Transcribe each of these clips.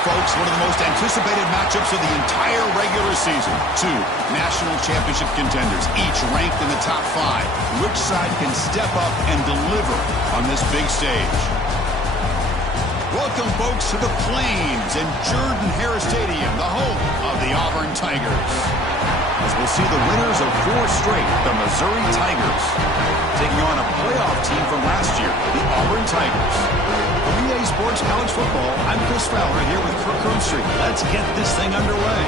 Folks, one of the most anticipated matchups of the entire regular season. Two national championship contenders, each ranked in the top 5. Which side can step up and deliver on this big stage? Welcome, folks, to the Plains and Jordan-Hare Stadium, the home of the Auburn Tigers. As we'll see the winners of 4 straight, the Missouri Tigers, taking on a playoff team from last year, the Auburn Tigers. For EA Sports College Football, I'm Chris Fowler here with Kirk Herbstreit. Let's get this thing underway.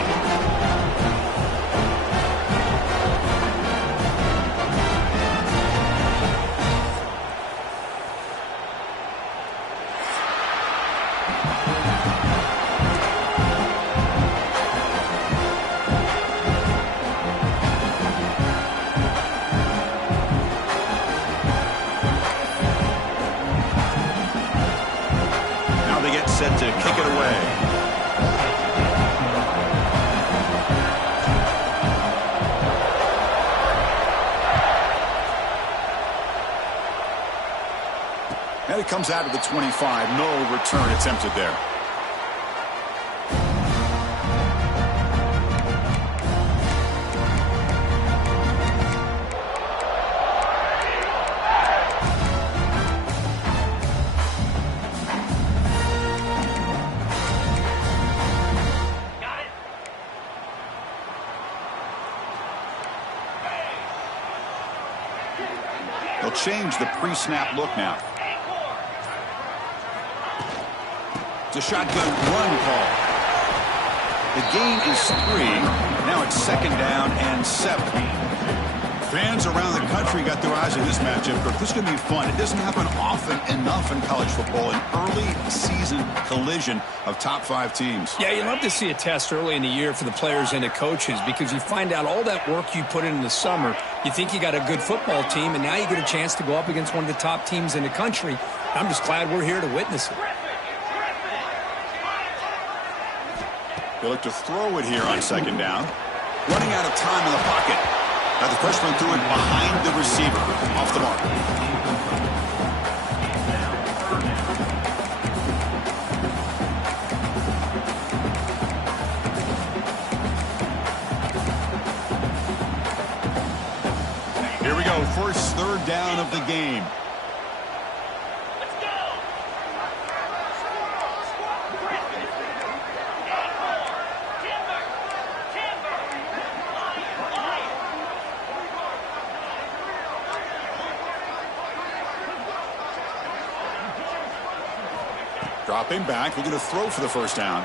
Set to kick it away. And it comes out of the 25. No return attempted there. They'll change the pre-snap look now. It's a shotgun run call. The gain is 3. Now it's 2nd down and 7. Fans around the country got their eyes on this matchup, but this is going to be fun. It doesn't happen often enough in college football, an early season collision of top 5 teams. Yeah, you love to see a test early in the year for the players and the coaches because you find out all that work you put in the summer. You think you got a good football team, and now you get a chance to go up against one of the top teams in the country. I'm just glad we're here to witness it. They look to throw it here on 2nd down. Running out of time in the pocket. Now the freshman threw it behind the receiver. Off the mark. Here we go. First 3rd down of the game. Dropping back, we're going to throw for the 1st down.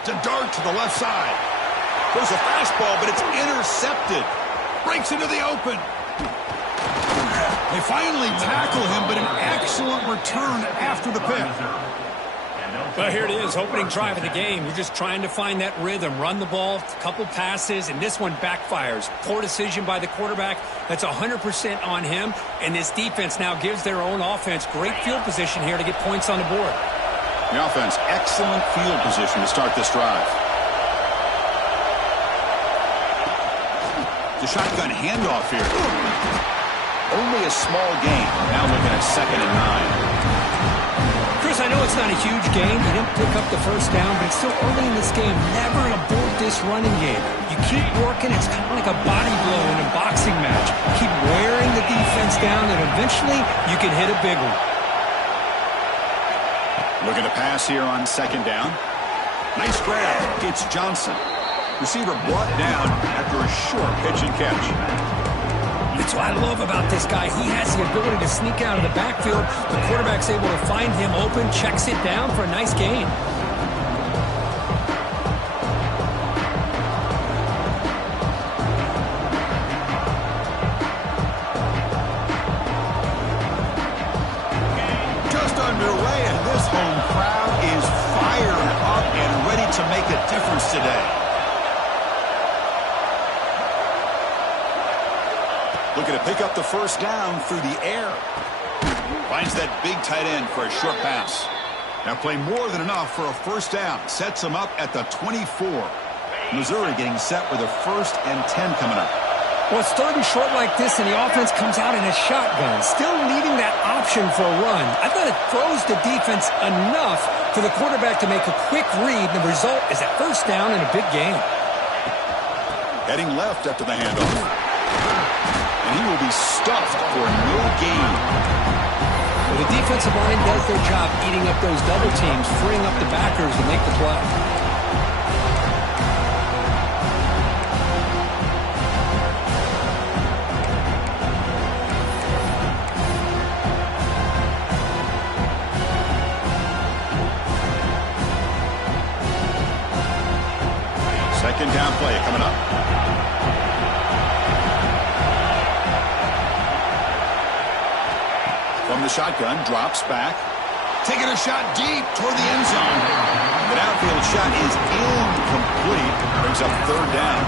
It's a dart to the left side. There's a fastball, but it's intercepted. Breaks into the open. They finally tackle him, but an excellent return after the pick. Well, here it is, opening drive of the game. You're just trying to find that rhythm, run the ball, a couple passes, and this one backfires. Poor decision by the quarterback. That's 100% on him, and this defense now gives their own offense great field position here to get points on the board. The offense, excellent field position to start this drive. The shotgun handoff here. Only a small gain. Now looking at 2nd and 9. Chris, I know it's not a huge game. You didn't pick up the 1st down, but it's still early in this game. Never abort this running game. You keep working. It's kind of like a body blow in a boxing match. Keep wearing the defense down, and eventually you can hit a big one. Looking to pass here on 2nd down. Nice grab. It's Johnson. Receiver brought down after a short pitch and catch. That's what I love about this guy. He has the ability to sneak out of the backfield. The quarterback's able to find him open, checks it down for a nice gain. Just underway, and this home crowd is fired up and ready to make a difference today. Looking to pick up the 1st down through the air. Finds that big tight end for a short pass. Now play more than enough for a first down. Sets them up at the 24. Missouri getting set with a 1st and 10 coming up. Well, it's 3rd and short like this, and the offense comes out in a shotgun, still needing that option for a run. I thought it throws the defense enough for the quarterback to make a quick read, and the result is a first down in a big game. Heading left after the handoff. And he will be stuffed for no gain. Well, the defensive line does their job eating up those double teams, freeing up the backers to make the play. Second down play coming up. From the shotgun, drops back. Taking a shot deep toward the end zone. The downfield shot is incomplete. Brings up 3rd down.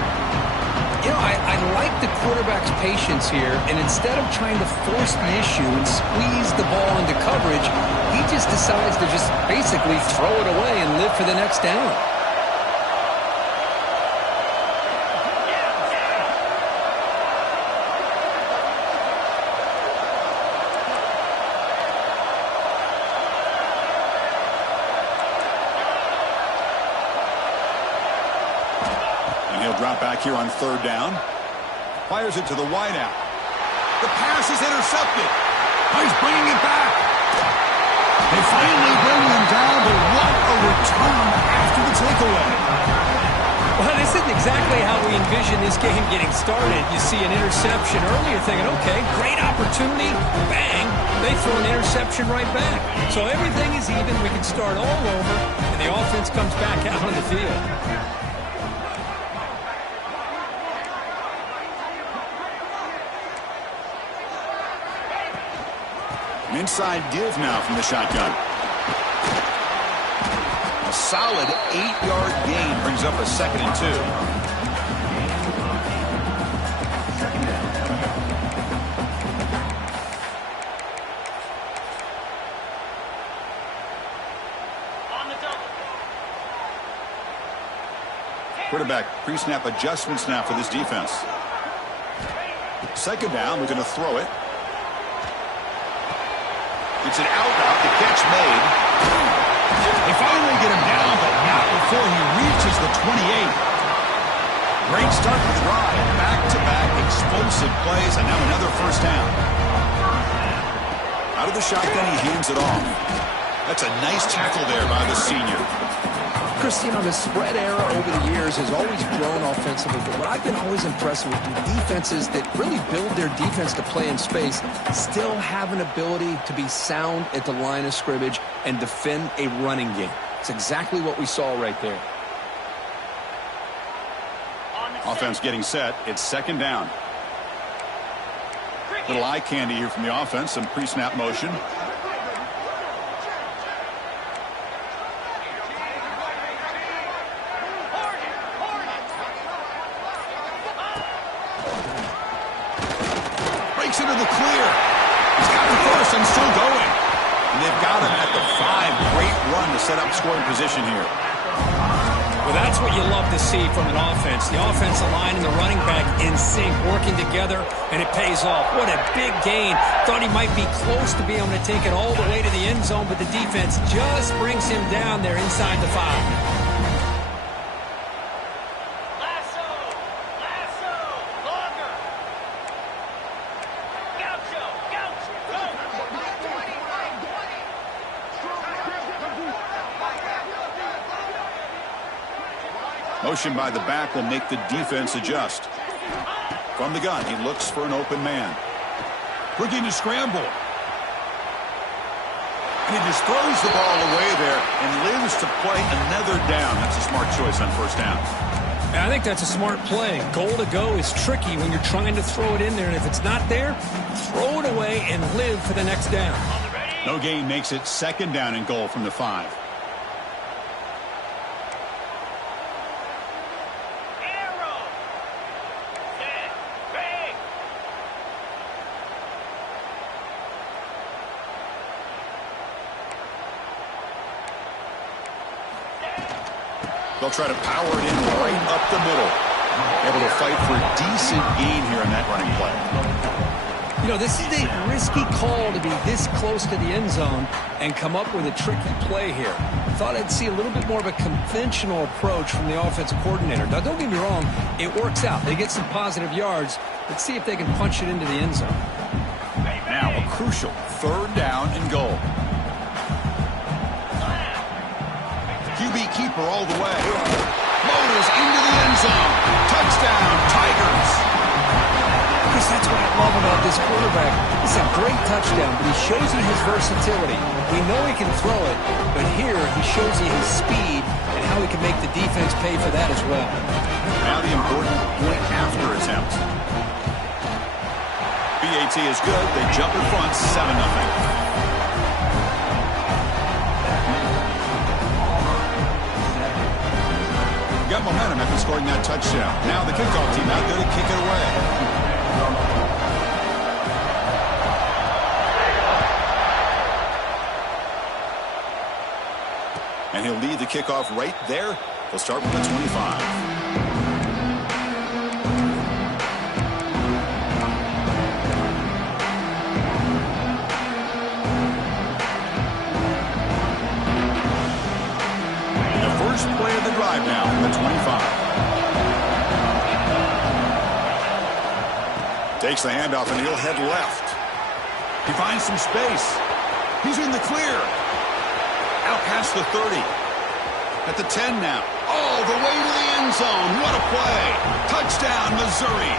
You know, I like the quarterback's patience here, and instead of trying to force the issue and squeeze the ball into coverage, he just decides to just basically throw it away and live for the next down. Drop back here on 3rd down. Fires it to the wideout. The pass is intercepted. Oh, he's bringing it back. They finally bring him down, but what a return after the takeaway. Well, this isn't exactly how we envision this game getting started. You see an interception early, you're thinking, okay, great opportunity. Bang. They throw an interception right back. So everything is even. We can start all over, and the offense comes back out on the field. Inside give now from the shotgun. A solid 8-yard gain brings up a 2nd and 2. Quarterback pre-snap adjustments now for this defense. 2nd down, we're going to throw it. It's an out route, the catch made. They finally get him down, but not before he reaches the 28. Great start to drive, back-to-back explosive plays, and now another first down. Out of the shotgun, he hands it off. That's a nice tackle there by the senior. Chris, you know, the spread era over the years has always grown offensively, but what I've been always impressed with are defenses that really build their defense to play in space, still have an ability to be sound at the line of scrimmage and defend a running game. It's exactly what we saw right there. Offense getting set. It's 2nd down. Little eye candy here from the offense. Some pre-snap motion. Breaks into the clear. He's got the first and still going. And they've got him at the 5. Great run to set up scoring position here. Well, that's what you love to see from an offense. The offensive line and the running back in sync, working together, and it pays off. What a big gain. Thought he might be close to being able to take it all the way to the end zone, but the defense just brings him down there inside the 5. Motion by the back will make the defense adjust. From the gun, he looks for an open man. Looking to scramble. And he just throws the ball away there and lives to play another down. That's a smart choice on first down. I think that's a smart play. Goal to go is tricky when you're trying to throw it in there. And if it's not there, throw it away and live for the next down. No gain makes it 2nd down and goal from the 5. They'll try to power it in right up the middle. Able to fight for a decent gain here in that running play. You know, this is a risky call to be this close to the end zone and come up with a tricky play here. Thought I'd see a little bit more of a conventional approach from the offensive coordinator. Now, don't get me wrong, it works out. They get some positive yards. Let's see if they can punch it into the end zone. Now, a crucial 3rd down and goal. QB keeper all the way. Motors into the end zone. Touchdown, Tigers. Chris, that's what I love about this quarterback. It's a great touchdown, but he shows you his versatility. We know he can throw it, but here he shows you his speed and how he can make the defense pay for that as well. Now the important point after attempt. BAT is good. They jump in front 7-0. Got momentum after scoring that touchdown. Now the kickoff team out there to kick it away. And he'll lead the kickoff right there. He'll start with the 25. Play of the drive now, the 25. Takes the handoff and he'll head left. He finds some space. He's in the clear. Out past the 30. At the 10 now. All the way to the end zone. What a play. Touchdown, Missouri.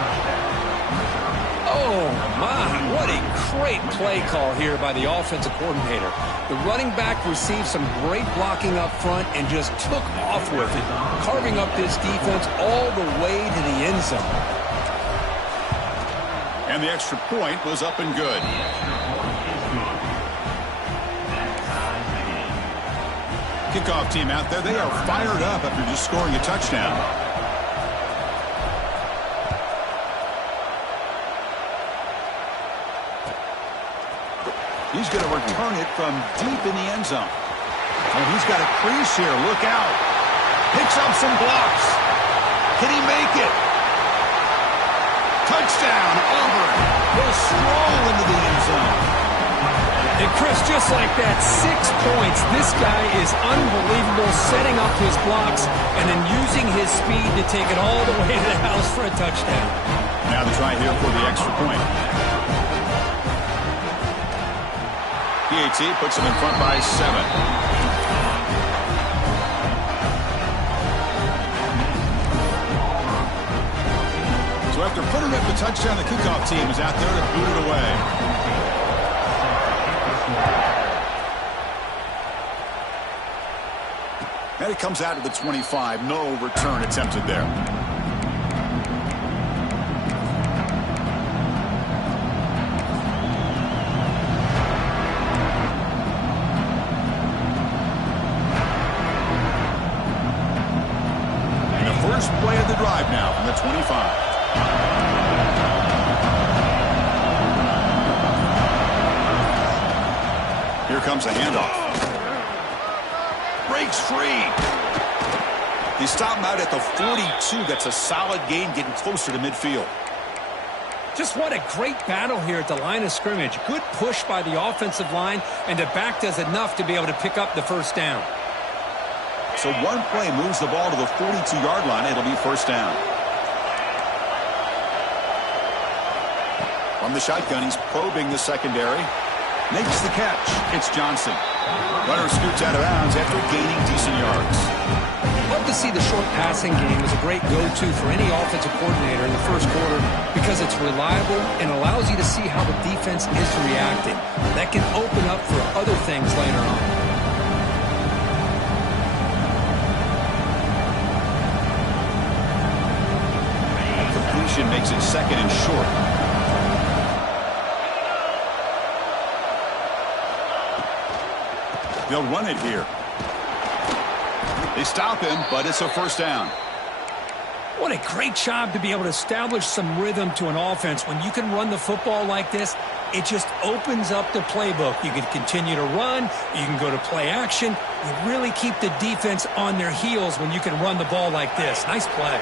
Oh, my. What a great play call here by the offensive coordinator. The running back received some great blocking up front and just took off with it, carving up this defense all the way to the end zone. And the extra point was up and good. Kickoff team out there, they are fired up after just scoring a touchdown. He's going to return it from deep in the end zone. And he's got a crease here. Look out. Picks up some blocks. Can he make it? Touchdown, Auburn. He'll stroll into the end zone. And Chris, just like that, 6 points. This guy is unbelievable, setting up his blocks and then using his speed to take it all the way to the house for a touchdown. Now the try here for the extra point. PAT puts him in front by 7. So after putting up the touchdown, the kickoff team is out there to boot it away. And it comes out to the 25. No return attempted there. Play of the drive now from the 25. Here comes the handoff. Breaks free. They stop him out at the 42. That's a solid gain, getting closer to midfield. Just what a great battle here at the line of scrimmage. Good push by the offensive line, and the back does enough to be able to pick up the first down. So one play moves the ball to the 42-yard line. It'll be first down. From the shotgun, he's probing the secondary. Makes the catch. It's Johnson. Runner scoots out of bounds after gaining decent yards. Love to see the short passing game as a great go-to for any offensive coordinator in the first quarter because it's reliable and allows you to see how the defense is reacting. That can open up for other things later on. Makes it second and short. They'll run it here. They stop him, but it's a first down. What a great job to be able to establish some rhythm to an offense. When you can run the football like this, it just opens up the playbook. You can continue to run. You can go to play action. You really keep the defense on their heels when you can run the ball like this. Nice play.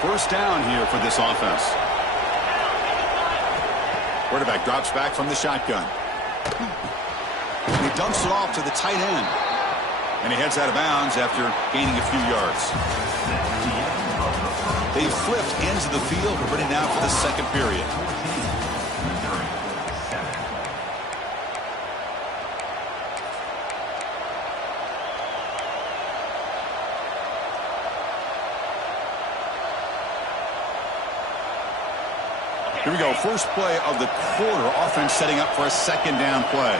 First down here for this offense. Quarterback drops back from the shotgun. He dumps it off to the tight end. And he heads out of bounds after gaining a few yards. They flipped ends of the field. We're ready now for the second period. Here we go. First play of the quarter. Offense setting up for a second down play.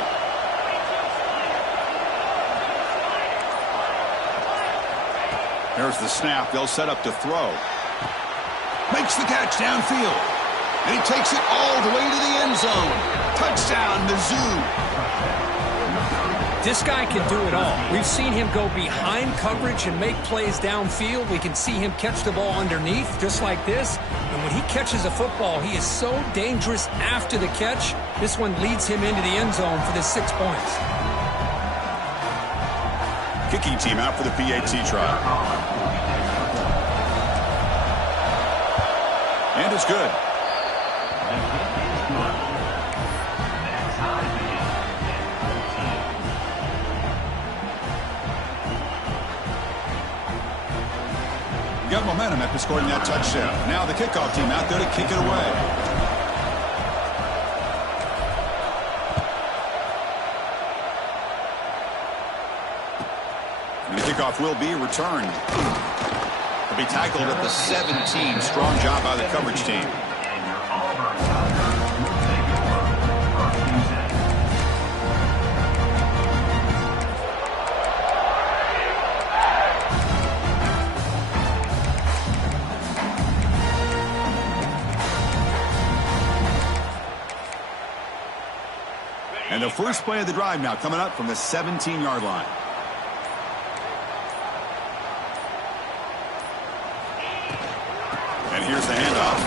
There's the snap. They'll set up to throw. Makes the catch downfield. And he takes it all the way to the end zone. Touchdown, Mizzou. This guy can do it all. We've seen him go behind coverage and make plays downfield. We can see him catch the ball underneath just like this. And when he catches a football, he is so dangerous after the catch. This one leads him into the end zone for the 6 points. Kicking team out for the PAT try. And it's good. Got momentum after scoring that touchdown. Now the kickoff team out there to kick it away. And the kickoff will be returned. He'll be tackled at the 17. Strong job by the coverage team. And the first play of the drive now coming up from the 17-yard line. And here's the handoff.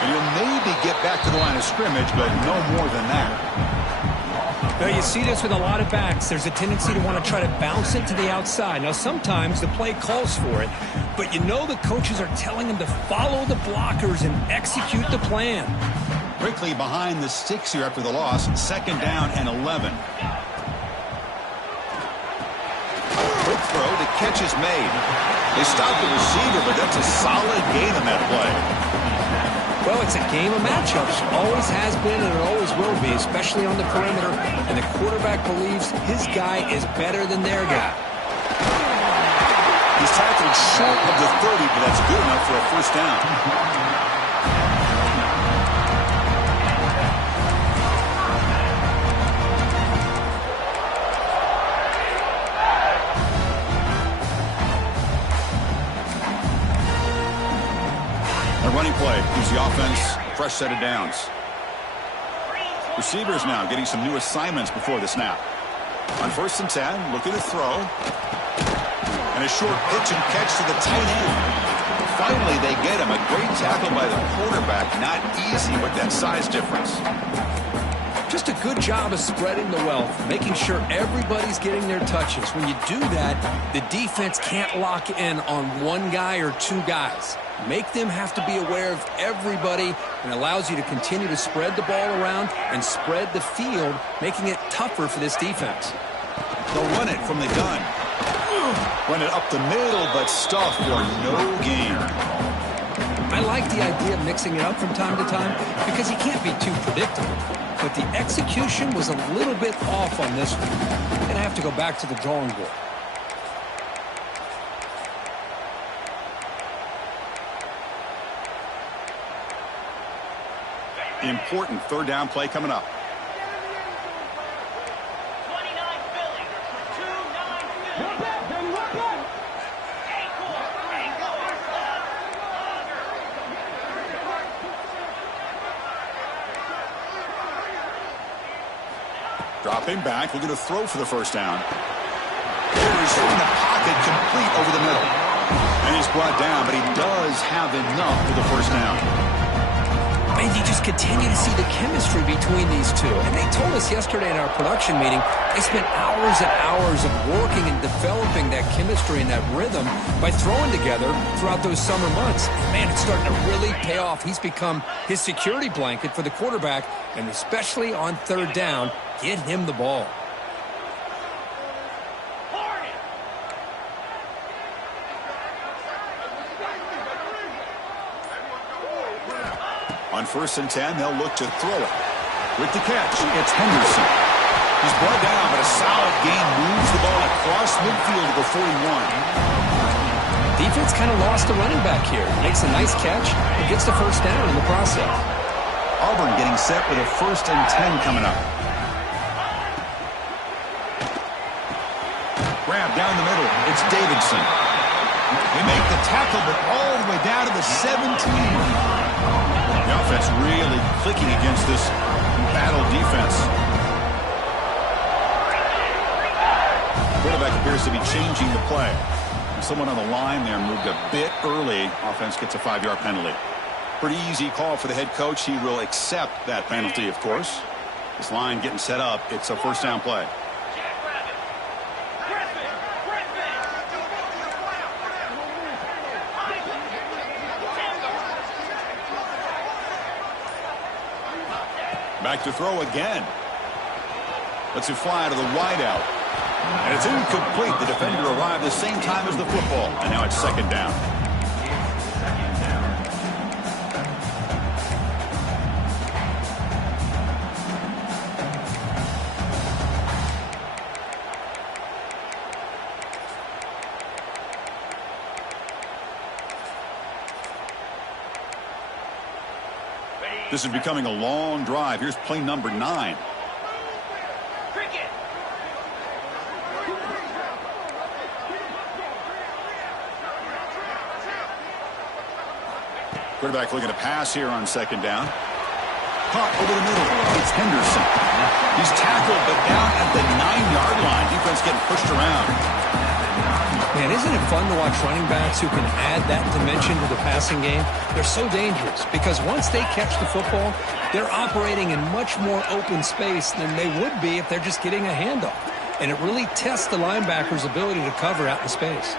And he'll maybe get back to the line of scrimmage, but no more than that. Now you see this with a lot of backs. There's a tendency to want to try to bounce it to the outside. Now sometimes the play calls for it, but you know the coaches are telling them to follow the blockers and execute the plan. Quickly behind the sticks here after the loss. Second down and 11. Quick throw. The catch is made. They stopped the receiver, but that's a solid gain on that play. Well, it's a game of matchups. Always has been and it always will be, especially on the perimeter. And the quarterback believes his guy is better than their guy. He's tackled short of the 30, but that's good enough for a first down. Running play gives the offense a fresh set of downs. Receivers now getting some new assignments before the snap. On 1st and 10, looking to throw. And a short pitch and catch to the tight end. Finally, they get him. A great tackle by the quarterback. Not easy with that size difference. Just a good job of spreading the wealth, making sure everybody's getting their touches. When you do that, the defense can't lock in on one guy or two guys. Make them have to be aware of everybody, and allows you to continue to spread the ball around and spread the field, making it tougher for this defense. They'll run it from the gun. Run it up the middle, but stuffed for no gain. I like the idea of mixing it up from time to time because he can't be too predictable. But the execution was a little bit off on this one. Going to have to go back to the drawing board. Important third down play coming up. Dropping back, looking to throw for the first down. Here's in the pocket, complete over the middle. And he's brought down, but he does have enough for the first down. And you just continue to see the chemistry between these two. And they told us yesterday in our production meeting, they spent hours and hours of working and developing that chemistry and that rhythm by throwing together throughout those summer months. And man, it's starting to really pay off. He's become his security blanket for the quarterback, and especially on third down, get him the ball. On 1st and 10, they'll look to throw it. With the catch, it's Henderson. He's brought down, but a solid gain moves the ball across midfield to the 41. Defense kind of lost the running back here. Makes a nice catch and gets the first down in the process. Auburn getting set with a 1st and 10 coming up. Grab down the middle. It's Davidson. They make the tackle, but all the way down to the 17. The offense really clicking against this battle defense. Quarterback appears to be changing the play. Someone on the line there moved a bit early. Offense gets a 5-yard penalty. Pretty easy call for the head coach. He will accept that penalty, of course. This line getting set up. It's a 1st down play. Back to throw again. Lets it fly to the wideout. And it's incomplete. The defender arrived the same time as the football. And now it's 2nd down. This is becoming a long drive. Here's play number 9. Quarterback looking to pass here on 2nd down. Caught over the middle. It's Henderson. He's tackled, but down at the 9-yard line. Defense getting pushed around. Man, isn't it fun to watch running backs who can add that dimension to the passing game? They're so dangerous because once they catch the football, they're operating in much more open space than they would be if they're just getting a handoff. And it really tests the linebacker's ability to cover out in space.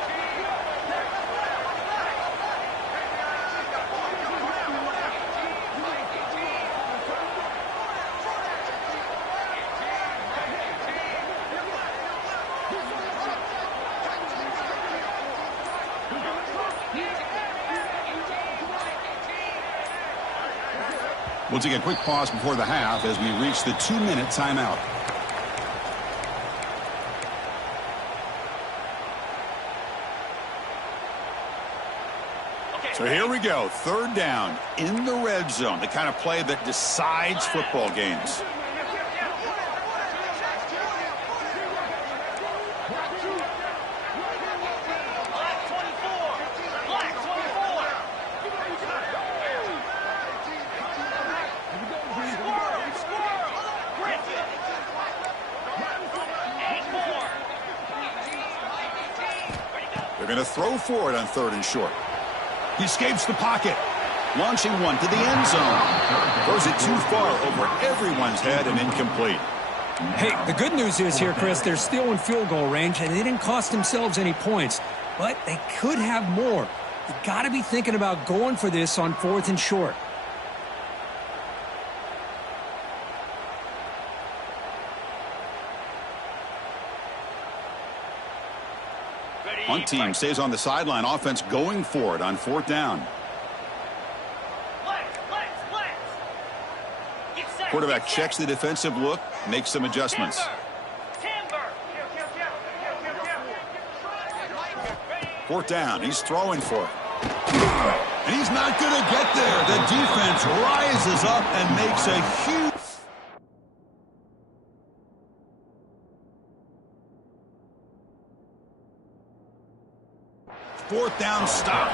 We'll take a quick pause before the half as we reach the 2-minute timeout. So here we go. 3rd down in the red zone. The kind of play that decides football games. They're going to throw for it on 3rd and short. He escapes the pocket. Launching one to the end zone. Throws it too far over everyone's head and incomplete. Hey, the good news is here, Chris, they're still in field goal range, and they didn't cost themselves any points. But they could have more. You got to be thinking about going for this on 4th and short. One team stays on the sideline. Offense going for it on 4th down. Quarterback checks the defensive look, makes some adjustments. 4th down. He's throwing for it. And he's not going to get there. The defense rises up and makes a huge... Fourth down stop.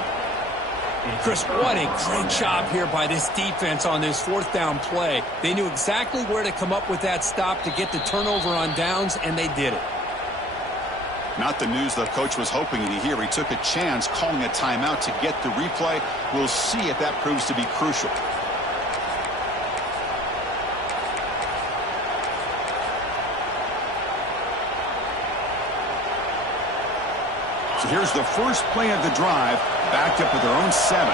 Chris, what a great job here by this defense on this 4th down play. They knew exactly where to come up with that stop to get the turnover on downs, and they did it. Not the news the coach was hoping to hear. He took a chance calling a timeout to get the replay. We'll see if that proves to be crucial. So here's the first play of the drive, backed up with their own 7.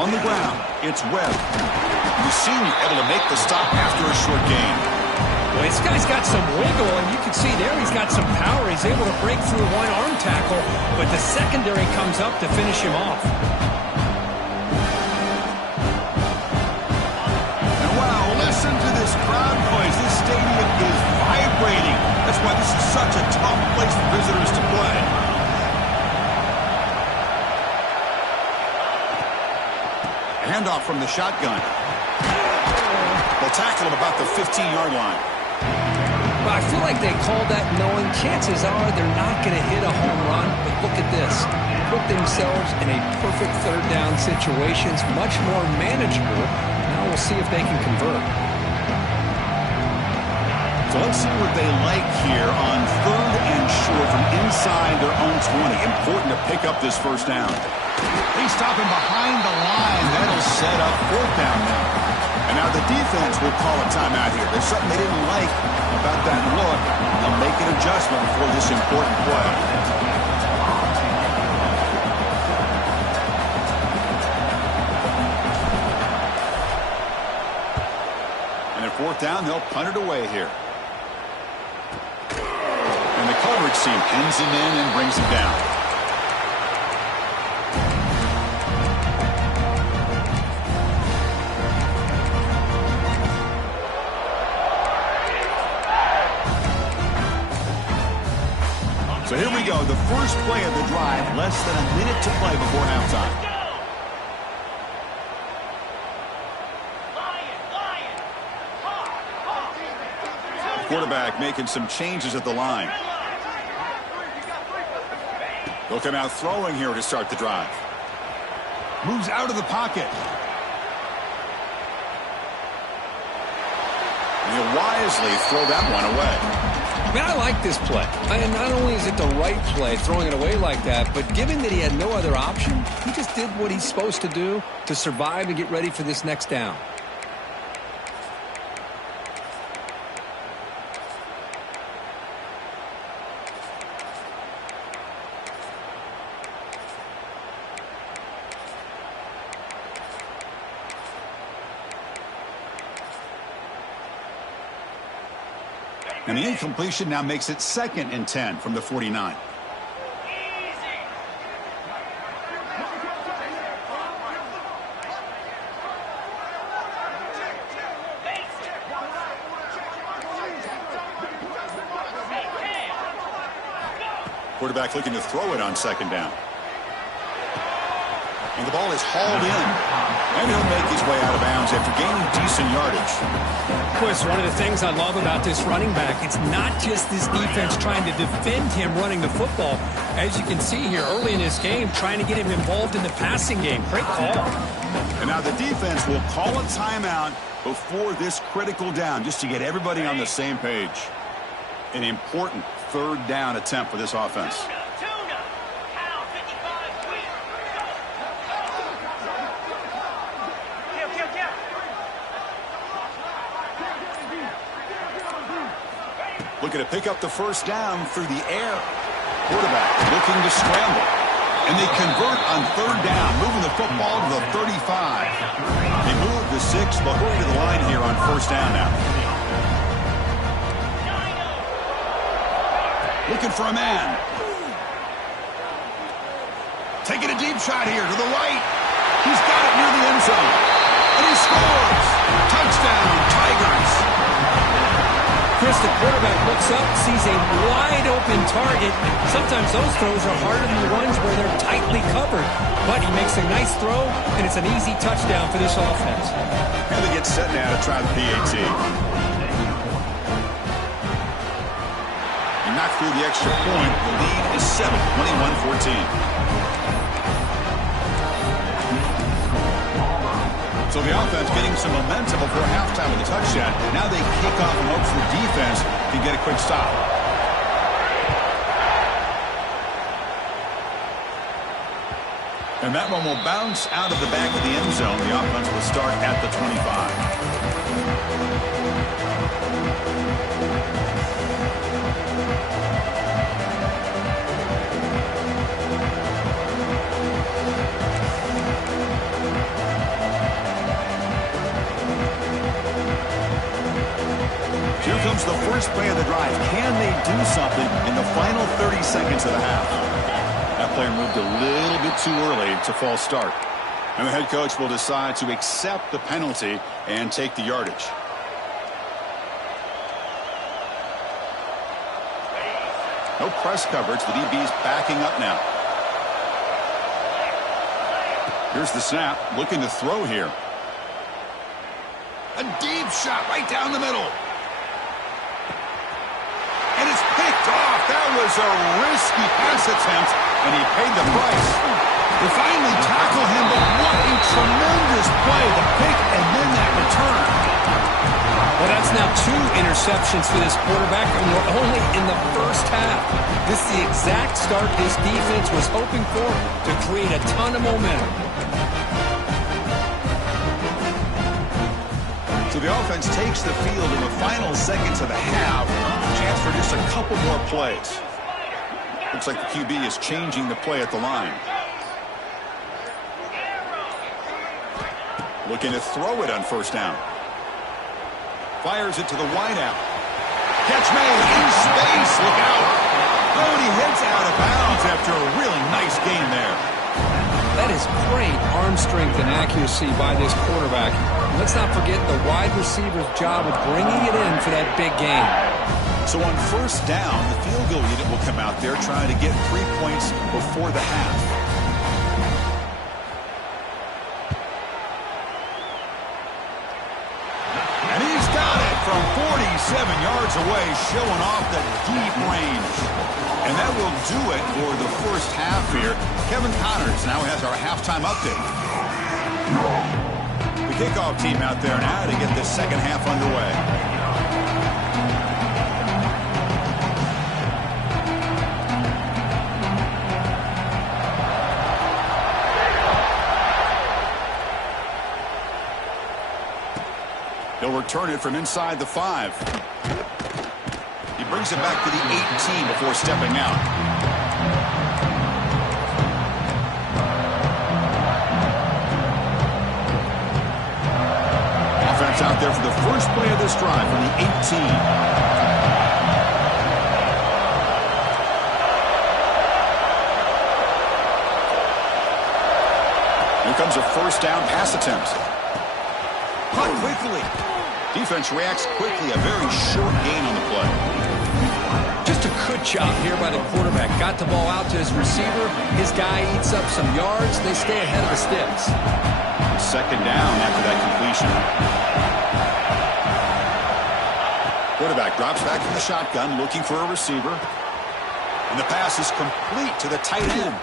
On the ground, it's Webb. The senior able to make the stop after a short gain. Well, this guy's got some wiggle, and you can see there he's got some power. He's able to break through one arm tackle, but the secondary comes up to finish him off. And wow, listen to this crowd noise. This stadium is vibrating. That's why this is such a tough place for visitors to play. Handoff from the shotgun. They'll tackle him about the 15-yard line. Well, I feel like they called that knowing chances are they're not going to hit a home run. But look at this. Put themselves in a perfect third down situation. It's much more manageable. Now we'll see if they can convert. So let's see what they like here on 3rd and short from inside their own 20. Important to pick up this first down. They stop him behind the line. That'll set up 4th down now. And now the defense will call a timeout here. There's something they didn't like about that look. They'll make an adjustment for this important play. And at 4th down, they'll punt it away here. And the coverage team pins him in and brings him down. So here we go, the first play of the drive, less than a minute to play before halftime. The quarterback making some changes at the line. They'll come out throwing here to start the drive. Moves out of the pocket. And he'll wisely throw that one away. Man, I like this play. And not only is it the right play, throwing it away like that, but given that he had no other option, he just did what he's supposed to do to survive and get ready for this next down. And the incompletion now makes it 2nd and 10 from the 49. Quarterback looking to throw it on 2nd down. And the ball is hauled in. And he'll make his way out of bounds after gaining decent yardage. Chris, one of the things I love about this running back, it's not just this defense trying to defend him running the football. As you can see here early in this game, trying to get him involved in the passing game. Great call. And now the defense will call a timeout before this critical down, just to get everybody on the same page. An important 3rd down attempt for this offense. Looking to pick up the first down through the air. Quarterback looking to scramble. And they convert on 3rd down, moving the football to the 35. They move the 6. They'll hurry to the line here on 1st down now. Looking for a man. Taking a deep shot here to the right. He's got it near the end zone. And he scores. Touchdown, Tigers. Chris, the quarterback looks up, sees a wide-open target. Sometimes those throws are harder than the ones where they're tightly covered. But he makes a nice throw, and it's an easy touchdown for this offense. And they get set now to try the PAT. He knocked through the extra point. The lead is 7, 21-14. So the offense getting some momentum before halftime with a touchdown. Now they kick off and hope for the defense can get a quick stop. And that one will bounce out of the back of the end zone. The offense will start at the 25. Here comes the first play of the drive. Can they do something in the final 30 seconds of the half? That player moved a little bit too early to false start. And the head coach will decide to accept the penalty and take the yardage. No press coverage. The DB's backing up now. Here's the snap. Looking to throw here. A deep shot right down the middle. And it's picked off. That was a risky pass attempt, and he paid the price. They finally tackle him, but what a tremendous play. The pick and then that return. Well, that's now 2 interceptions for this quarterback, and we're only in the first half. This is the exact start this defense was hoping for to create a ton of momentum. So the offense takes the field in the final seconds of the half. Chance for just a couple more plays. Looks like the QB is changing the play at the line. Looking to throw it on first down. Fires it to the wideout. Catch made in space. Look out. Oh, and he hits out of bounds after a really nice gain there. That is great arm strength and accuracy by this quarterback. Let's not forget the wide receiver's job of bringing it in for that big gain. So on first down, the field goal unit will come out there trying to get 3 points before the half. And he's got it from 47 yards away, showing off the deep range. And that will do it for the first half here. Kevin Connors now has our halftime update. The kickoff team out there now to get this second half underway. He'll return it from inside the 5. He brings it back to the 18 before stepping out. Offense out there for the first play of this drive from the 18. Here comes a first down pass attempt. Caught quickly. Defense reacts quickly. A very short gain on the play. Just a good job here by the quarterback. Got the ball out to his receiver. His guy eats up some yards. They stay ahead of the sticks. Second down after that completion. Quarterback drops back from the shotgun, looking for a receiver. And the pass is complete to the tight end.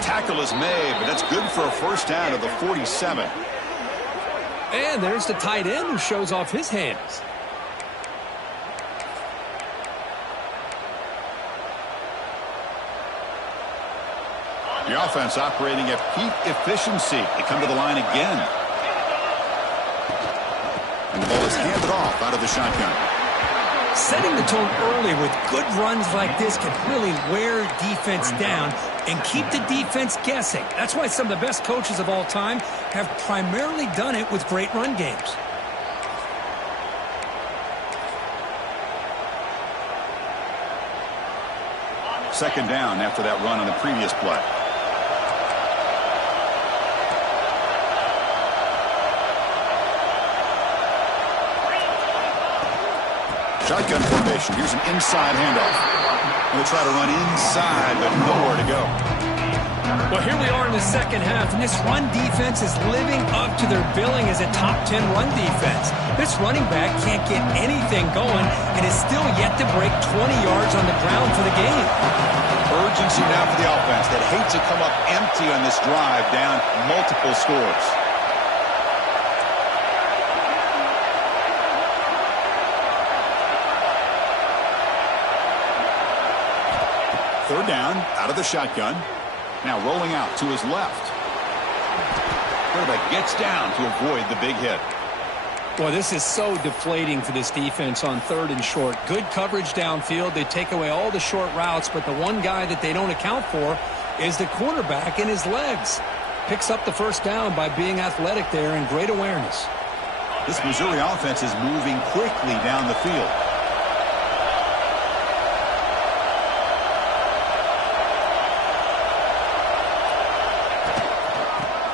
Tackle is made, but that's good for a first down of the 47. And there's the tight end who shows off his hands. The offense operating at peak efficiency. They come to the line again. And the ball is handed off out of the shotgun. Setting the tone early with good runs like this can really wear defense down and keep the defense guessing. That's why some of the best coaches of all time have primarily done it with great run games. Second down after that run on the previous play. Shotgun formation. Here's an inside handoff. They'll try to run inside, but nowhere to go. Well, here we are in the second half, and this run defense is living up to their billing as a top 10 run defense. This running back can't get anything going and is still yet to break 20 yards on the ground for the game. Urgency now for the offense that hate to come up empty on this drive, down multiple scores. third down, out of the shotgun. Now rolling out to his left. Quarterback gets down to avoid the big hit. Boy, this is so deflating for this defense on third and short. Good coverage downfield. They take away all the short routes, but the one guy that they don't account for is the cornerback and his legs. Picks up the first down by being athletic there and great awareness. This Missouri offense is moving quickly down the field.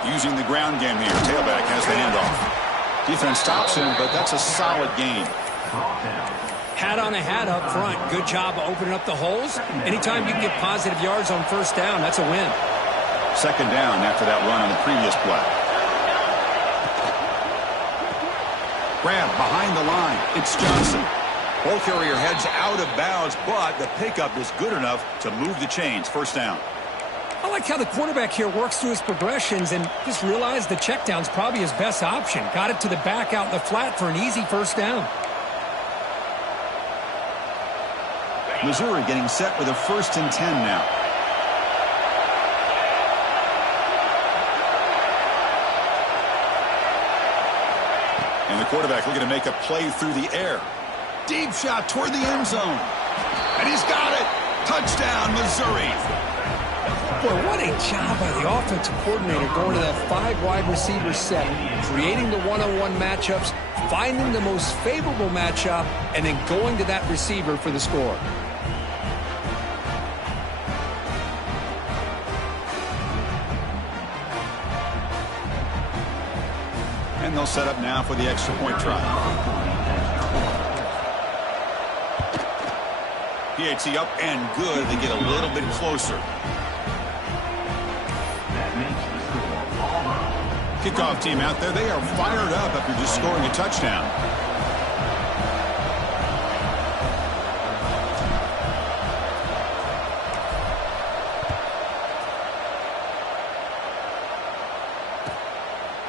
Using the ground game here. Tailback has the handoff. Defense stops him, but that's a solid gain. Hat on a hat up front. Good job of opening up the holes. Anytime you can get positive yards on first down, that's a win. Second down after that run on the previous play. Grab behind the line. It's Johnson. Ball carrier heads out of bounds, but the pickup is good enough to move the chains. First down. I like how the quarterback here works through his progressions and just realized the check down's probably his best option. Got it to the back out in the flat for an easy first down. Missouri getting set with a 1st and 10 now. And the quarterback looking to make a play through the air. Deep shot toward the end zone. And he's got it. Touchdown, Missouri. Boy, what a job by the offensive coordinator going to that 5 wide receiver set, creating the one-on-one matchups, finding the most favorable matchup, and then going to that receiver for the score. And they'll set up now for the extra point try. PAT up and good. They get a little bit closer. Kickoff team out there. They are fired up after just scoring a touchdown.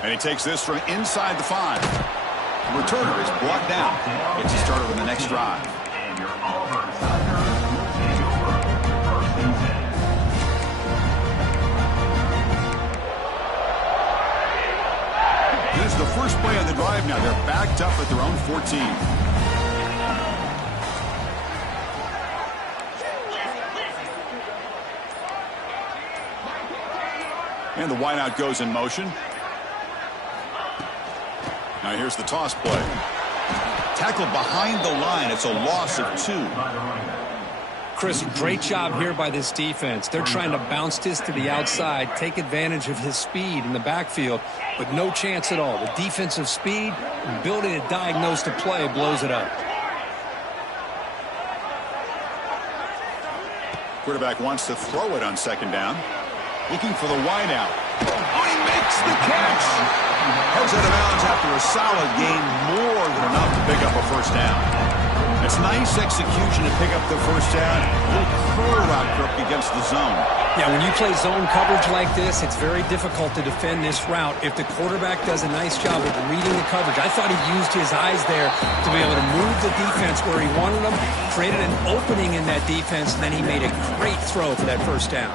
And he takes this from inside the 5. The returner is brought down. Gets you started on the next drive. This is the first play of the drive now. They're backed up at their own 14. And the wideout goes in motion. Now here's the toss play. Tackled behind the line. It's a loss of 2. Chris, great job here by this defense. They're trying to bounce this to the outside, take advantage of his speed in the backfield, but no chance at all. The defensive speed, ability to diagnose the play, blows it up. Quarterback wants to throw it on second down. Looking for the wideout. Oh, he makes the catch. Heads out of bounds after a solid gain, more than enough to pick up a first down. It's nice execution to pick up the first down. A little curl route Kirk against the zone. Yeah, when you play zone coverage like this, it's very difficult to defend this route if the quarterback does a nice job of reading the coverage. I thought he used his eyes there to be able to move the defense where he wanted them, created an opening in that defense, and then he made a great throw for that first down.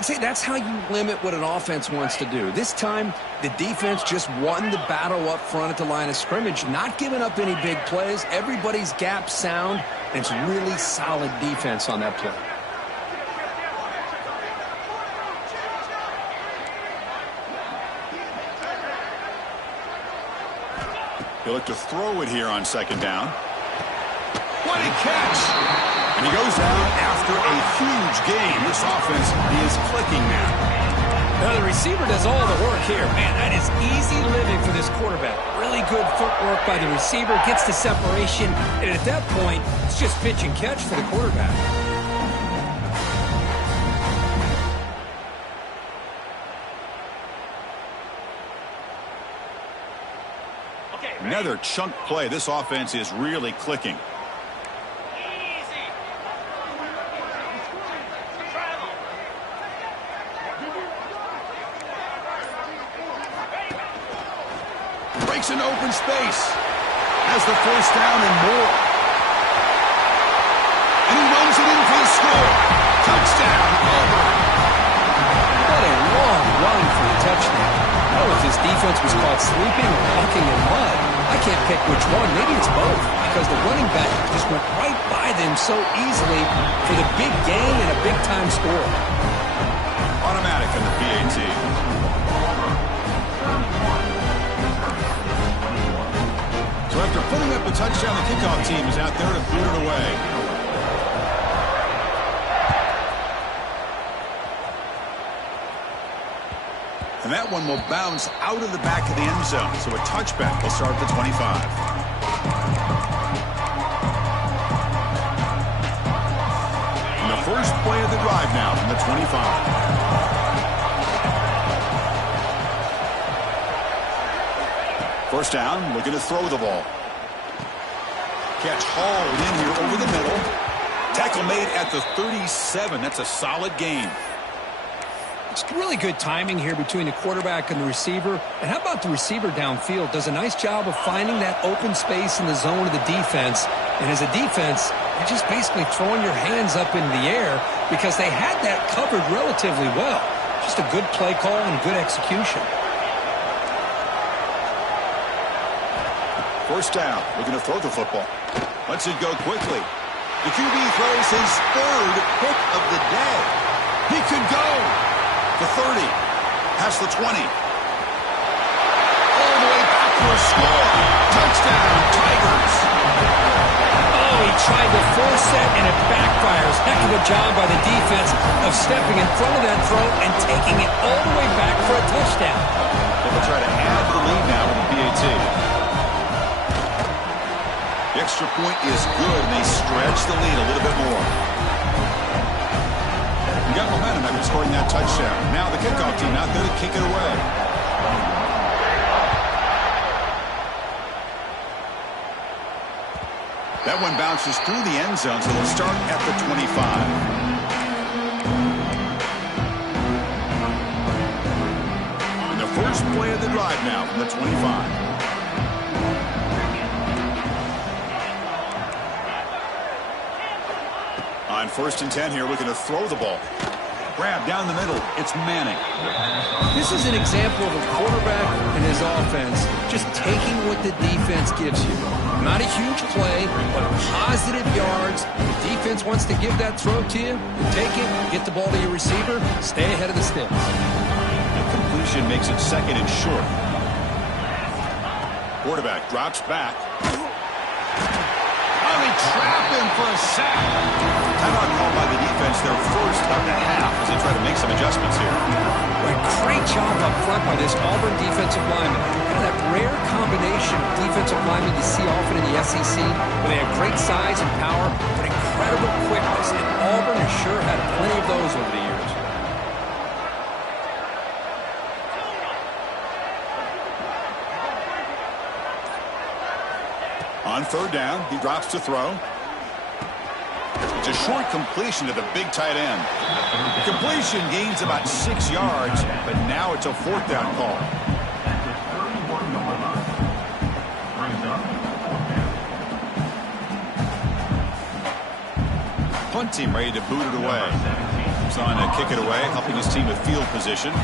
See, that's how you limit what an offense wants to do. This time, the defense just won the battle up front at the line of scrimmage, not giving up any big plays. Everybody's gap sound, and it's really solid defense on that play. He'll look to throw it here on second down. What a catch! And he goes down after a huge gain. This offense is clicking now. Now the receiver does all the work here. Man, that is easy living for this quarterback. Really good footwork by the receiver, gets the separation, and at that point, it's just pitch and catch for the quarterback. Another chunk play. This offense is really clicking. Breaks into open space. Has the first down and more. And he runs it in for the score. defense was caught sleeping or walking in mud. I can't pick which one. Maybe it's both, because the running back just went right by them so easily for the big gain and a big-time score. Automatic in the PAT. So after putting up a touchdown, the kickoff team is out there to boot it away. And that one will bounce out of the back of the end zone. So a touchback will start at the 25. And the first play of the drive now from the 25. First down, looking to throw the ball. Catch hauled in here over the middle. Tackle made at the 37. That's a solid gain. It's really good timing here between the quarterback and the receiver. And how about the receiver downfield? Does a nice job of finding that open space in the zone of the defense. And as a defense, you're just basically throwing your hands up in the air because they had that covered relatively well. Just a good play call and good execution. First down, looking to throw the football. Lets it go quickly. The QB throws his third pick of the day. He could go. The 30, past the 20. All the way back for a score. Touchdown, Tigers. Oh, he tried to force that, and it backfires. Heck of a job by the defense of stepping in front of that throw and taking it all the way back for a touchdown. They will try to add the lead now with the PAT. The extra point is good, and they stretch the lead a little bit more. You got momentum after scoring that touchdown. Now the kickoff team out there to kick it away. That one bounces through the end zone, so they'll start at the 25. And the first play of the drive now from the 25. On 1st and 10 here, looking to throw the ball. Grab down the middle. It's Manning. This is an example of a quarterback and his offense just taking what the defense gives you. Not a huge play, but positive yards. The defense wants to give that throw to you. You take it, get the ball to your receiver, stay ahead of the sticks. The completion makes it second and short. Quarterback drops back. Oh, they trap him for a sack. Timeout called by the defense, their first of the half, as they try to make some adjustments here. Great job up front by this Auburn defensive lineman. Kind of that rare combination of defensive linemen you see often in the SEC, where they have great size and power, but incredible quickness. And Auburn has sure had plenty of those over the years. On 3rd down, he drops to throw. It's a short completion to the big tight end. The completion gains about 6 yards, but now it's a 4th down call. Punt team ready to boot it away. He's on to kick it away, helping his team with field position.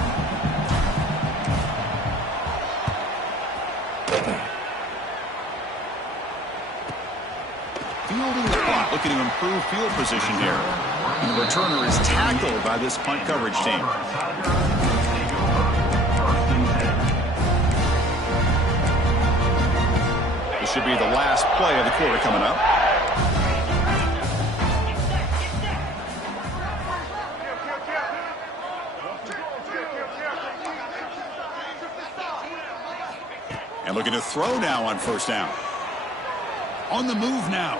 Looking to improve field position here. And the returner is tackled by this punt coverage team. This should be the last play of the quarter coming up. And looking to throw now on 1st down. On the move now.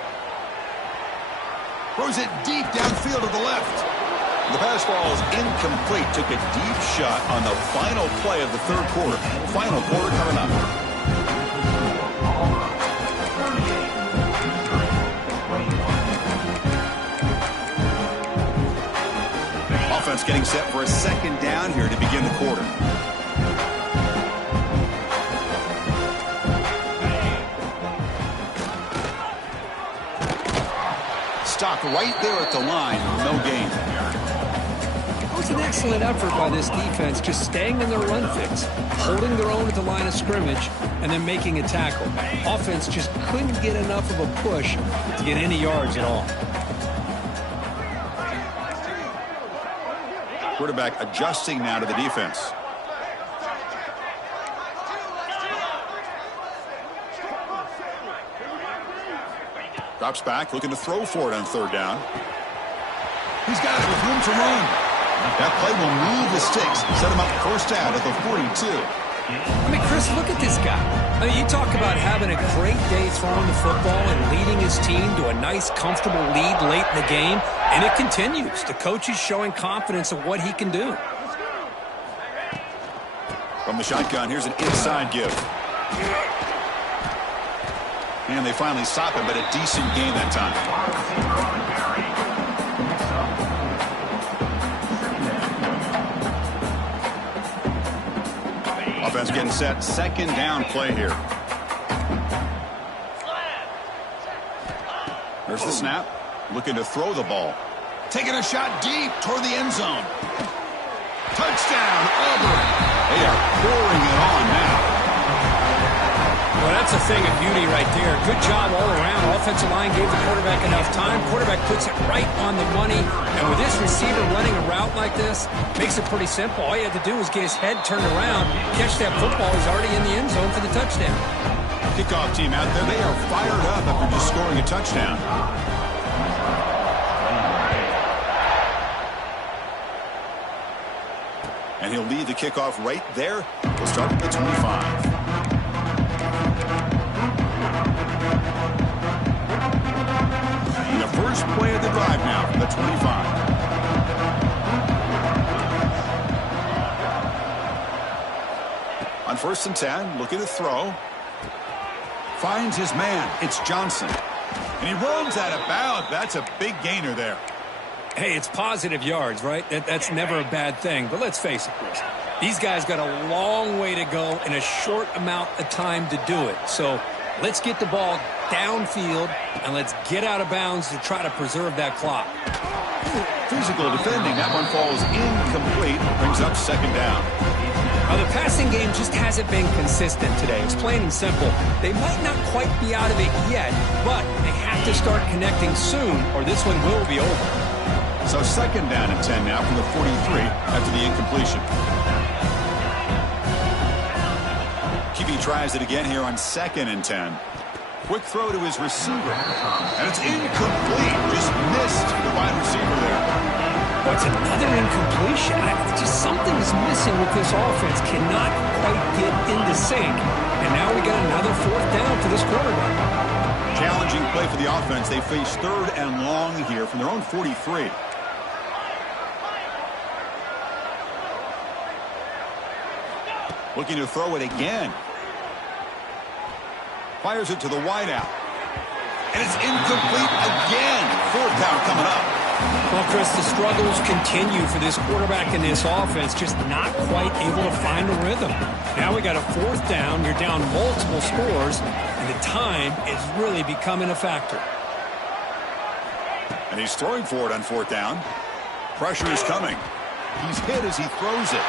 Throws it deep downfield to the left. The pass ball is incomplete. Took a deep shot on the final play of the 3rd quarter. Final quarter coming up. Offense getting set for a 2nd down here to begin the quarter. Stock right there at the line. No gain. was an excellent effort by this defense, just staying in their run fix, holding their own at the line of scrimmage, and then making a tackle. Offense just couldn't get enough of a push to get any yards at all. Quarterback adjusting now to the defense. Drops back, looking to throw for it on third down. He's got it with room to run. That play will move the sticks, set him up first down at the 42. I mean, Chris, look at this guy. I mean, you talk about having a great day throwing the football and leading his team to a nice, comfortable lead late in the game, and it continues. The coach is showing confidence of what he can do. From the shotgun, here's an inside give. And they finally stop him, but a decent gain that time. Offense getting set. Second down play here. There's the snap. Looking to throw the ball. Taking a shot deep toward the end zone. Touchdown, Auburn. They are pouring it on now. Well, that's a thing of beauty right there. Good job all around. Offensive line gave the quarterback enough time. Quarterback puts it right on the money. And with this receiver running a route like this, makes it pretty simple. All you had to do was get his head turned around, catch that football. He's already in the end zone for the touchdown. Kickoff team out there. They are fired up after just scoring a touchdown. And he'll lead the kickoff right there. We'll start at the 25. And the first play of the drive now from the 25. On 1st and 10, looking to throw. Finds his man. It's Johnson. And he runs out of bounds. That's a big gainer there. Hey, it's positive yards, right? That's never a bad thing. But let's face it, Chris. These guys got a long way to go in a short amount of time to do it. So let's get the ball downfield, and let's get out of bounds to try to preserve that clock. Physical defending. That one falls incomplete. Brings up second down. The passing game just hasn't been consistent today. It's plain and simple. They might not quite be out of it yet, but they have to start connecting soon, or this one will be over. So second down and 10 now from the 43 after the incompletion. QB tries it again here on 2nd and 10. Quick throw to his receiver. And it's incomplete. Just missed the wide receiver there. What's another incompletion? Just something's missing with this offense. Cannot quite get into sync. And now we got another 4th down for this quarterback. Challenging play for the offense. They face 3rd and long here from their own 43. Looking to throw it again. Fires it to the wideout. And it's incomplete again. 4th down coming up. Well, Chris, the struggles continue for this quarterback in this offense. Just not quite able to find a rhythm. Now we got a 4th down. You're down multiple scores. And the time is really becoming a factor. And he's throwing for it on 4th down. Pressure is coming. He's hit as he throws it.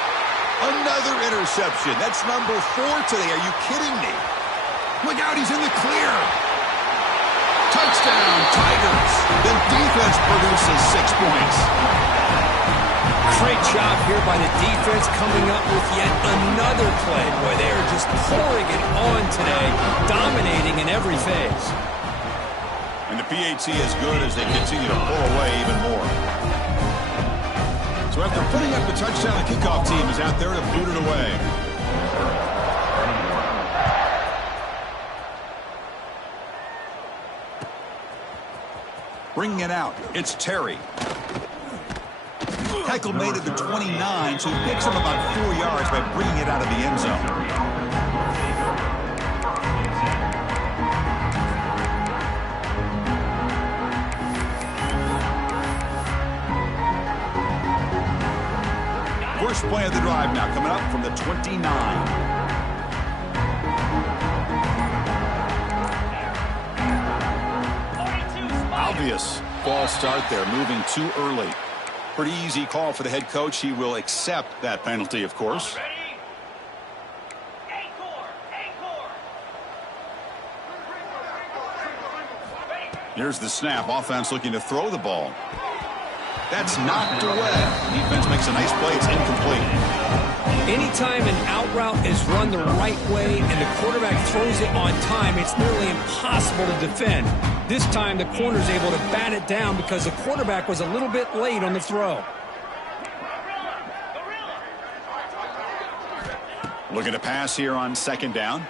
Another interception. That's number 4 today. Are you kidding me? Look out, he's in the clear. Touchdown, Tigers. The defense produces 6 points. Great job here by the defense coming up with yet another play. Boy, they are just pouring it on today, dominating in every phase. And the PAT is good as they continue to pull away even more. So after putting up the touchdown, the kickoff team is out there to boot it away. Bringing it out, it's Terry. Tackle made at the 29, so he picks up about 4 yards by bringing it out of the end zone. First play of the drive now coming up from the 29. Obvious false start there, moving too early. Pretty easy call for the head coach. He will accept that penalty, of course. Here's the snap. Offense looking to throw the ball. That's knocked away. Defense makes a nice play. It's incomplete. Anytime an out route is run the right way and the quarterback throws it on time, it's nearly impossible to defend. This time the corner's able to bat it down because the quarterback was a little bit late on the throw. Looking to pass here on second down.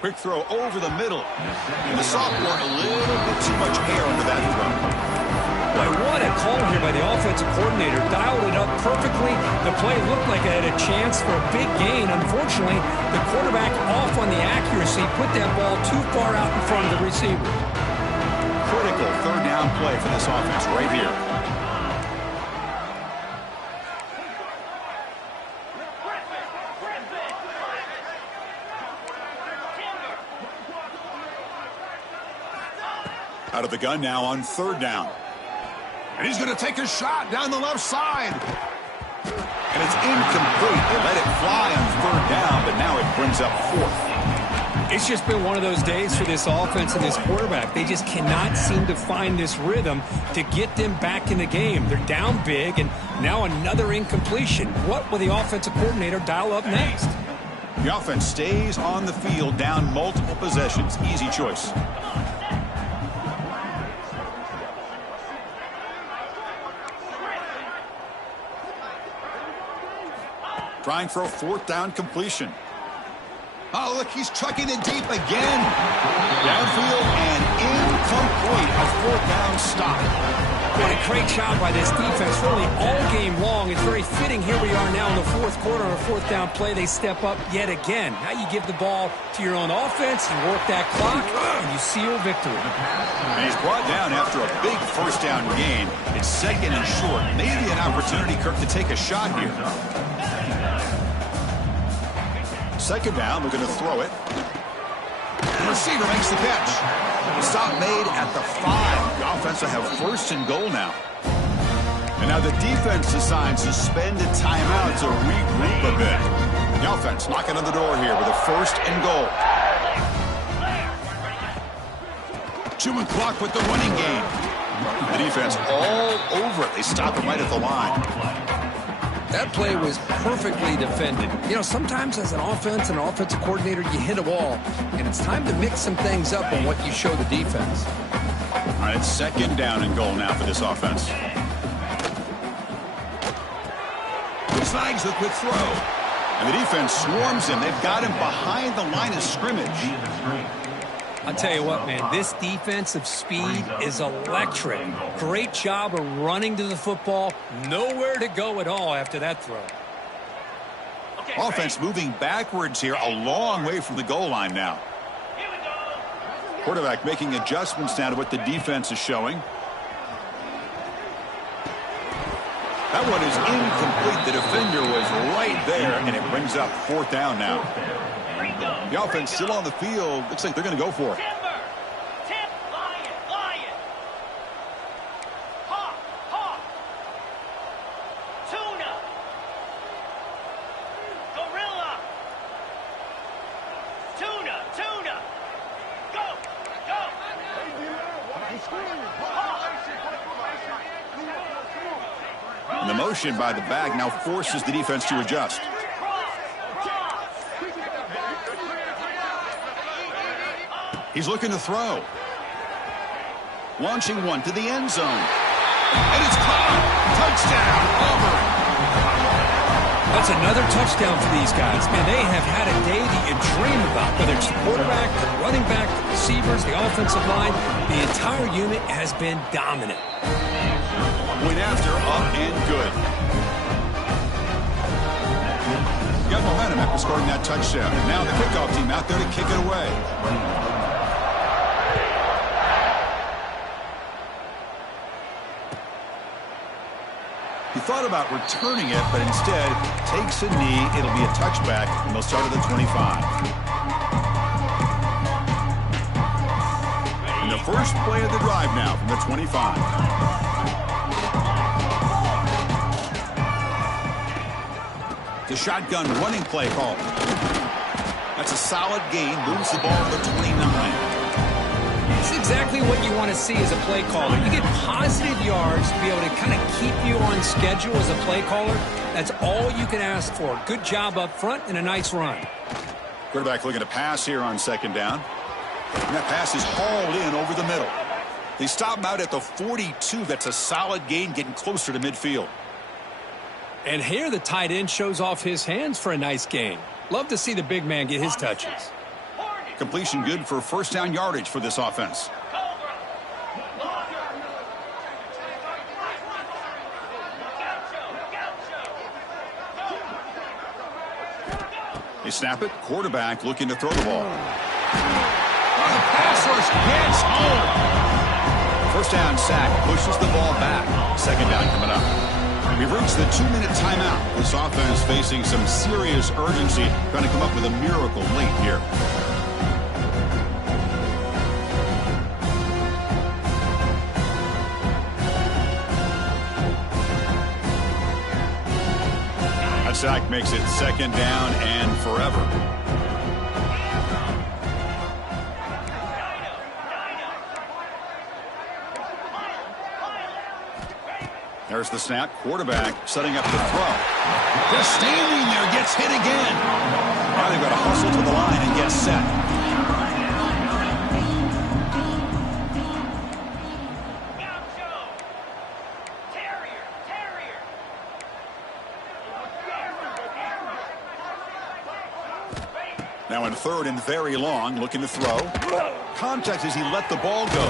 Quick throw over the middle. And the sophomore a little bit too much air under that throw. Boy, what a call here by the offensive coordinator. Dialed it up perfectly. The play looked like it had a chance for a big gain. Unfortunately, the quarterback off on the accuracy put that ball too far out in front of the receiver. Critical third down play for this offense right here. Out of the gun now on third down. And he's going to take a shot down the left side. And it's incomplete. They let it fly on third down, but now it brings up fourth. It's just been one of those days for this offense and this quarterback. They just cannot seem to find this rhythm to get them back in the game. They're down big, and now another incompletion. What will the offensive coordinator dial up next? The offense stays on the field, down multiple possessions. Easy choice. Trying for a fourth down completion. Oh, look, he's chucking it deep again. Downfield and incomplete. A fourth down stop. What a great job by this defense really all game long. It's very fitting. Here we are now in the fourth quarter on a fourth down play. They step up yet again. Now you give the ball to your own offense. You work that clock, and you seal victory. And he's brought down after a big first down gain. It's second and short. Maybe an opportunity, Kirk, to take a shot here. Second down, we're going to throw it. The receiver makes the catch. The stop made at the 5. The offense will have first and goal now. And now the defense decides to spend a timeout to regroup a bit. The offense knocking on the door here with a first and goal. Chewing clock with the running game. The defense all over it. They stop it right at the line. That play was perfectly defended. You know, sometimes as an offense and an offensive coordinator, you hit a wall, and it's time to mix some things up on what you show the defense. All right, it's second down and goal now for this offense. Snags the quick throw. And the defense swarms him. They've got him behind the line of scrimmage. I'll tell you what, man, this defensive speed is electric. Great job of running to the football. Nowhere to go at all after that throw. Offense moving backwards here, a long way from the goal line now. Quarterback making adjustments now to what the defense is showing. That one is incomplete. The defender was right there, and it brings up fourth down now. The offense still on the field. Looks like they're going to go for it. And the motion by the back now forces the defense to adjust. He's looking to throw. Launching one to the end zone. And it's caught. Touchdown, Auburn. That's another touchdown for these guys. Man, they have had a day that you dream about. Whether it's the quarterback, the running back, the receivers, the offensive line, the entire unit has been dominant. Point after, up and good. Got momentum after scoring that touchdown. And now the kickoff team out there to kick it away. He thought about returning it, but instead takes a knee. It'll be a touchback, and they'll start at the 25. And the first play of the drive now from the 25. shotgun running play call. That's a solid gain. Moves the ball to the 29. It's exactly what you want to see as a play caller. You get positive yards to be able to kind of keep you on schedule as a play caller. That's all you can ask for. Good job up front and a nice run. Quarterback looking to pass here on second down. And that pass is hauled in over the middle. They stop him out at the 42. That's a solid gain, getting closer to midfield. And here the tight end shows off his hands for a nice gain. Love to see the big man get his touches. Completion good for first down yardage for this offense. They snap it. Quarterback looking to throw the ball. The pass rush gets home. First down sack pushes the ball back. Second down coming up. We've reached the 2-minute timeout. This offense facing some serious urgency, trying to come up with a miracle late here. That sack makes it second down and forever. There's the snap. Quarterback setting up the throw. Just standing there, gets hit again. Now they've got to hustle to the line and get set. Now in third and very long, looking to throw. Contact as he let the ball go.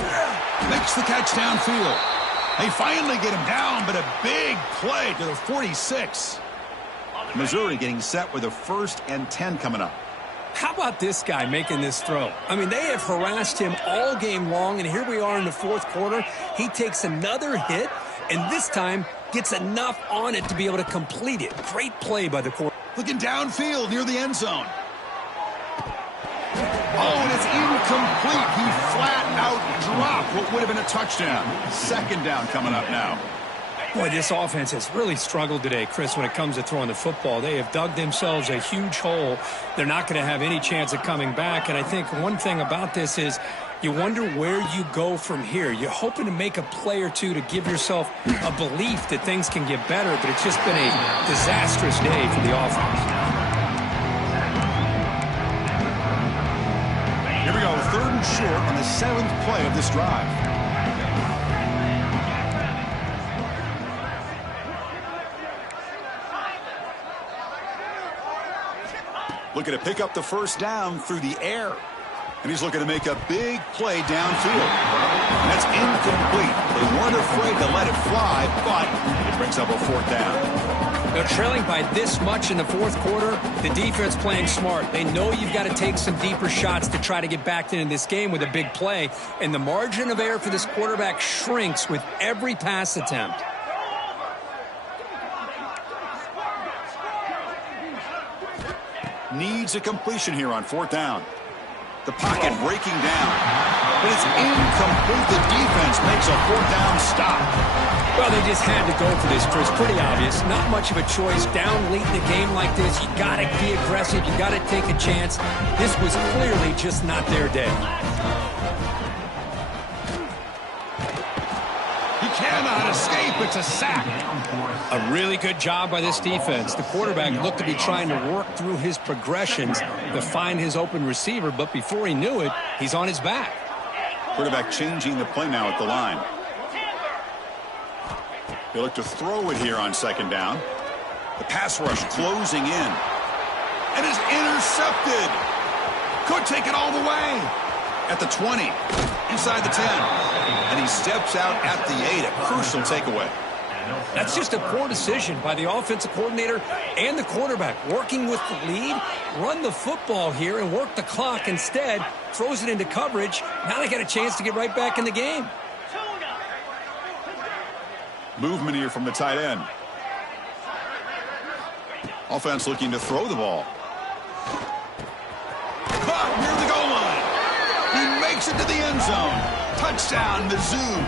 Makes the catch downfield. They finally get him down, but a big play to the 46. Missouri getting set with a 1st and 10 coming up. How about this guy making this throw? I mean, they have harassed him all game long, and here we are in the fourth quarter. He takes another hit, and this time gets enough on it to be able to complete it. Great play by the quarterback. Looking downfield near the end zone. Oh, and it's incomplete. He flat out dropped what would have been a touchdown. Second down coming up now. Boy, this offense has really struggled today, Chris, when it comes to throwing the football. They have dug themselves a huge hole. They're not going to have any chance of coming back. And I think one thing about this is you wonder where you go from here. You're hoping to make a play or two to give yourself a belief that things can get better, but it's just been a disastrous day for the offense. Here we go, 3rd and short on the 7th play of this drive. Looking to pick up the first down through the air. And he's looking to make a big play downfield. And that's incomplete. They weren't afraid to let it fly, but it brings up a 4th down. They're trailing by this much in the fourth quarter. The defense playing smart. They know you've got to take some deeper shots to try to get back into this game with a big play. And the margin of error for this quarterback shrinks with every pass attempt. Needs a completion here on 4th down. The pocket breaking down. But it's incomplete. The defense makes a 4th down stop. Well, they just had to go for this, Chris. Pretty obvious. Not much of a choice. Down late in the game like this, you got to be aggressive. You got to take a chance. This was clearly just not their day. He cannot escape. It's a sack. A really good job by this defense. The quarterback looked to be trying to work through his progressions to find his open receiver, but before he knew it, he's on his back. Quarterback changing the play now at the line. They look to throw it here on 2nd down. The pass rush closing in. And is intercepted. Could take it all the way. At the 20. Inside the 10. And he steps out at the 8. A crucial takeaway. That's just a poor decision by the offensive coordinator and the quarterback. Working with the lead, run the football here and work the clock. Instead, throws it into coverage. Now they got a chance to get right back in the game. Movement here from the tight end. Offense looking to throw the ball. Caught near the goal line. He makes it to the end zone. Touchdown, Mizzou.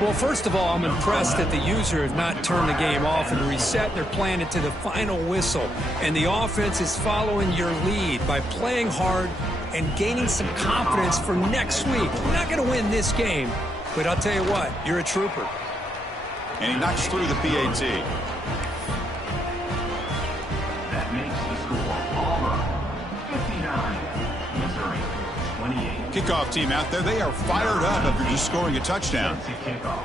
Well, first of all, I'm impressed that the user has not turned the game off and reset. They're playing it to the final whistle. And the offense is following your lead by playing hard and gaining some confidence for next week. You're not going to win this game, but I'll tell you what, you're a trooper. And he knocks through the PAT. That makes the score Auburn 59, Missouri 28. Kickoff team out there. They are fired up after just scoring a touchdown. Kickoff.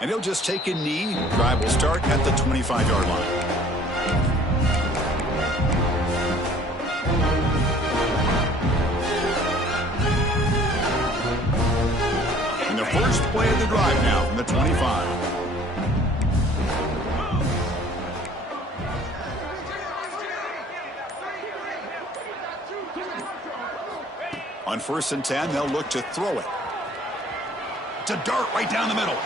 And he'll just take a knee. Drive will start at the 25-yard line. And the first play of the drive now from the 25. On 1st and 10, they'll look to throw it. To dart right down the middle.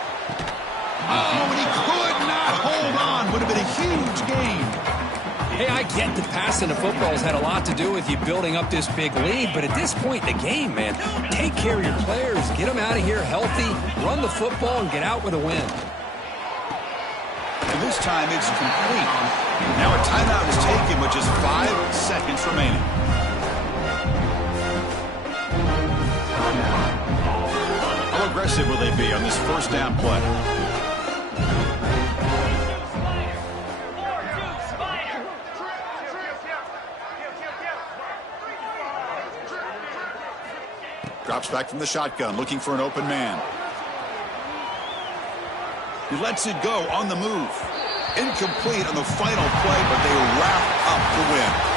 Oh, and he could not hold on. Would have been a huge gain. Hey, I get that passing the football has had a lot to do with you building up this big lead, but at this point in the game, man, take care of your players. Get them out of here healthy, run the football, and get out with a win. And this time it's complete. Now a timeout is taken with just 5 seconds remaining. How aggressive will they be on this first down play? Drops back from the shotgun, looking for an open man. He lets it go on the move. Incomplete on the final play, but they wrap up the win.